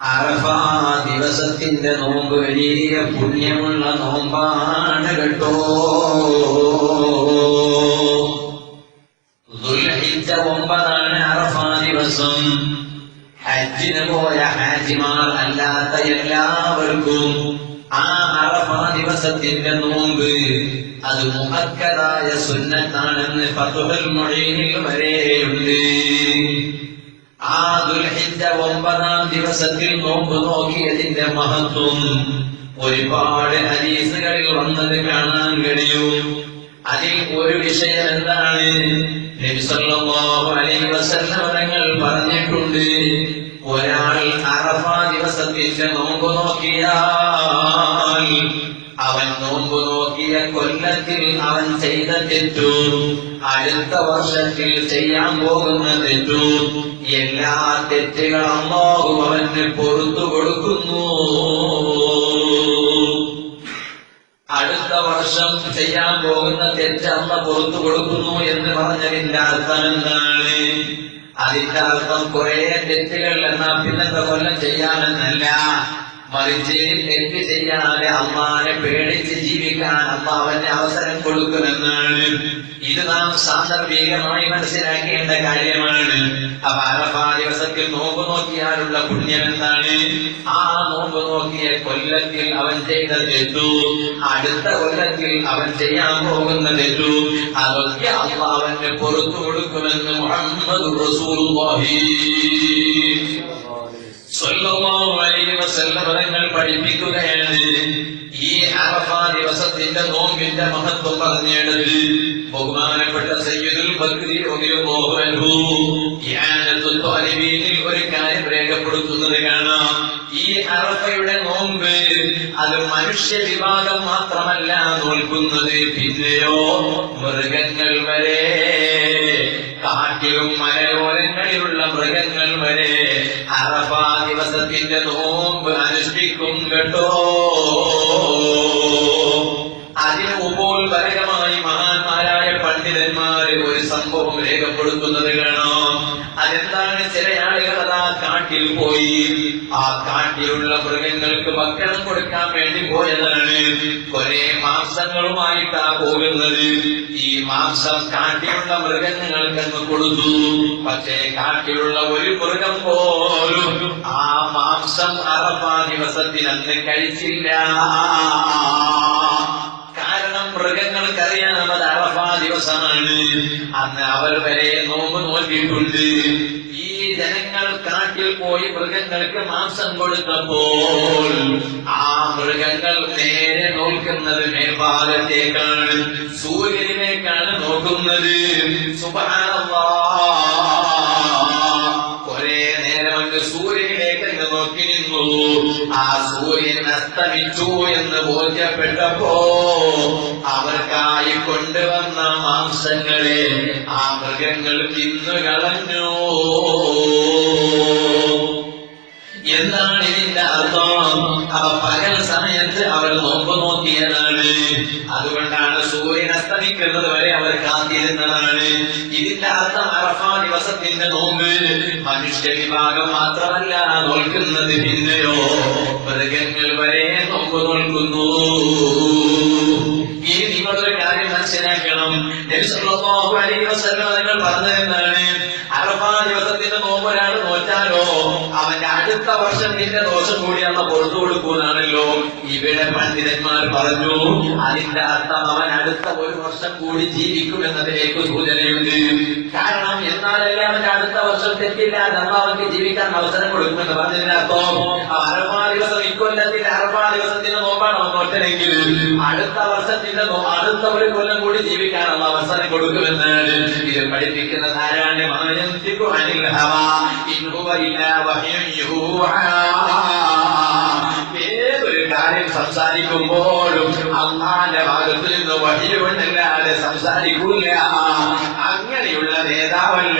അറഫാ ദിവസത്തിന്റെ നോമ്പ് വലിയ പുണ്യമുള്ള നോമ്പാണ് കേട്ടോ. ദുൽഹിജ്ജ 9 അറഫാ ദിവസം. ഹജ്ജിന് പോയ ഹാജിമാർ അല്ലാത്ത എല്ലാവർക്കും ആ അറഫാ ദിവസത്തിന്റെ നോമ്പ് അത് മുഅക്കദായ സുന്നത്താണെന്ന് ഫത്ഹുൽ മുഈനിൽ വരെയുണ്ട്. ആ ദുൽഹിജ്ജ 9 ദിവസത്തിൽ നോമ്പ് നോക്കിയതിന്റെ മഹത്വം ഒരുപാട് ഹദീസുകളിൽ വന്നത് കാണാൻ കഴിയും. അതിൽ ഒരു വിഷയം എന്താണ്? നബി സല്ലല്ലാഹു അലൈഹി വസല്ലം തങ്ങൾ പറഞ്ഞിട്ടുണ്ട്, ഒരാൾ അറഫാ ദിവസത്തിന്റെ നോമ്പ് നോക്കിയാൽ അവൻ നോമ്പ് നോക്കിയ കൊല്ലത്തിൽ അവൻ ചെയ്ത തെറ്റും അടുത്ത വർഷത്തിൽ ചെയ്യാൻ പോകുന്ന തെറ്റും എല്ലാ തെറ്റുകളും അല്ലാഹു അവന് പൊറുത്തു കൊടുക്കുന്നു. അടുത്ത വർഷം ചെയ്യാൻ പോകുന്ന തെറ്റ് അല്ലാഹു പൊറുത്തു കൊടുക്കുന്നു എന്ന് പറഞ്ഞതിന്റെ അർത്ഥം എന്താണ്? അതിന്റെ അർത്ഥം കുറെ തെറ്റുകൾ എന്നാ പിന്നത്തെ കൊല്ലം ചെയ്യാമെന്നല്ല, മറിച്ച് തെറ്റ് ചെയ്യാതെ അള്ളാനെ പേടിച്ച് ജീവിക്കാൻ അള്ളാഹുവിന് അവസരം കൊടുക്കുമെന്നാണ്. ഇത് നാം സാന്ദർഭികമായി മനസ്സിലാക്കേണ്ട കാര്യമാണ്. അപ്പൊ അറഫാ ദിവസത്തിൽ നോമ്പ് നോക്കിയാലുള്ള പുണ്യം എന്താണ്? ആ നോമ്പ് നോക്കിയ കൊല്ലത്തിൽ അവൻ ചെയ്ത തെറ്റു അടുത്ത കൊല്ലത്തിൽ അവൻ ചെയ്യാൻ പോകുന്ന തെറ്റു അതൊക്കെ അള്ളാഹുവിന് പുറത്തു കൊടുക്കുമെന്ന് മുഹമ്മദ് റസൂലുള്ളാഹി സ്വല്ലല്ലാഹു അലൈഹി വസല്ലം തങ്ങൾ പഠിപ്പിക്കുകയാണ്. ഈ അറഫാ ദിവസത്തിന്റെ നോമ്പിന്റെ മഹത്വം പറഞ്ഞെടുത്ത് ബഹുമാനപ്പെട്ട സയ്യിദുൽ ബക്രി റളിയല്ലാഹു അൻഹു ഇആനത്തുൽ ത്വാലിബീനിൽ ഒരു കാര്യം രേഖപ്പെടുത്തുന്നത് കാണാം. ഈ അറഫയുടെ നോമ്പ് അത് മനുഷ്യ വിഭാഗം മാത്രമല്ല നോൽക്കുന്നത്, പിന്നെയോ മൃഗങ്ങൾ വരെ, കാട്ടിലും മലയോരങ്ങളിലുള്ള മൃഗങ്ങൾ വരെ അറഫാ ദിവസത്തിന്റെ നോമ്പ് അനുഷ്ഠിക്കും കേട്ടോ. അതിന് ഉപോത്ബലകമായി മഹാന്മാരായ പണ്ഡിതന്മാര് ഒരു സംഭവം രേഖപ്പെടുത്തുന്നത് കാണാം. അതെന്താണ്? ചില ആളുകൾ അതാ കാട്ടിൽ പോയി ആ കാട്ടിലുള്ള മൃഗങ്ങൾക്ക് ഭക്ഷണം കൊടുക്കാൻ വേണ്ടി പോയതാണ്. കുറെ മാംസങ്ങളുമായിട്ടാ പോകുന്നത്. ഈ മാംസം കാട്ടിലുള്ള മൃഗങ്ങൾക്കങ്ങ് കൊടുത്തു. പക്ഷേ കാട്ടിലുള്ള ഒരു മൃഗം പോലും ആ മാംസം അറഫാ ദിവസത്തിൽ അന്ന് കഴിച്ചില്ല. കാരണം മൃഗങ്ങൾക്കറിയാം അത് അറഫാ ദിവസമാണ്, അന്ന് അവർ വരെ നോമ്പ് നോക്കിയിട്ടുണ്ട്. ഈ ജനങ്ങൾ കാട്ടിൽ പോയി മൃഗങ്ങൾക്ക് മാംസം കൊടുത്തപ്പോൾ ആ മൃഗങ്ങൾ നേരെ നോക്കുന്നത് മേൽഭാഗത്തേക്കാണ്, സൂര്യനിലേക്കാണ് നോക്കുന്നത്. സുബ്ഹാനല്ലാഹ്, കുറെ നേരം അങ്ങ് സൂര്യനിലേക്ക് അങ്ങ് നോക്കി നിന്നു. ആ സൂര്യൻ അസ്തമിച്ചു എന്ന് ബോധ്യപ്പെട്ടപ്പോ അവർക്കായി കൊണ്ടുവന്ന മാംസങ്ങളെ ആ മൃഗങ്ങൾ തിന്നുകളഞ്ഞു. എന്താണ് ഇതിന്റെ അർത്ഥം? അവ പകൽ സമയത്ത് അവർ നോമ്പ് നോക്കിയതാണ്, അതുകൊണ്ടാണ് സൂര്യൻ അസ്തമിക്കുന്നത് വരെ അവർ കാത്തിരുന്നതാണ്. ഇതിന്റെ അർത്ഥം അറഫാ ദിവസത്തിന്റെ നോമ്പ് മനുഷ്യ വിഭാഗം മാത്രമല്ല നോൽക്കുന്നത്, പിന്നെയോ മൃഗങ്ങൾ വരെ നോമ്പ് നോൽക്കുന്നു. ഇനി നിങ്ങളൊരു കാര്യം മനസ്സിലാക്കണം. നബി സല്ലല്ലാഹു അലൈഹി വസല്ലം തങ്ങൾ പറഞ്ഞതെന്താണ്? അറഫാ ദിവസത്തിന്റെ നോമ്പ് ഒരാൾ നോറ്റാലോ അവന്റെ അടുത്ത വർഷത്തിന്റെ ദോഷം കൂടി അന്ന് പുറത്തു കൊടുക്കൂന്നാണല്ലോ. ഇവിടെ പണ്ഡിതന്മാർ പറഞ്ഞു അതിന്റെ അർത്ഥം അവൻ അടുത്ത ഒരു വർഷം കൂടി ജീവിക്കുമെന്നതിലേക്ക് സൂചനയുണ്ട്. കാരണം എന്നാലല്ലേ അവന്റെ അടുത്ത വർഷം തെറ്റില്ലാതെ അവർക്ക് ജീവിക്കാൻ അവസരം കൊടുക്കുമെന്ന് പറഞ്ഞതിന്റെ അർത്ഥം അറഫാ ദിവസം ഇക്കൊല്ലത്തിൽ അറഫാ ദിവസത്തിന്റെ നോമ്പാണ് അവൻ നോറ്റനെങ്കിൽ അടുത്ത വർഷത്തിന്റെ അടുത്ത ഒരു കൊല്ലം കൂടി ജീവിക്കാനുള്ള അവസരം കൊടുക്കുമെന്നാണ് ഇത് പഠിപ്പിക്കുന്നത്. ആരാണ്? ഏതൊരു കാര്യം സംസാരിക്കുമ്പോഴും അല്ലാഹുവിന്റെ ഭാഗത്ത് നിന്ന് വഹി കൊണ്ടല്ലാതെ സംസാരിക്കൂല. അങ്ങനെയുള്ള നേതാവല്ല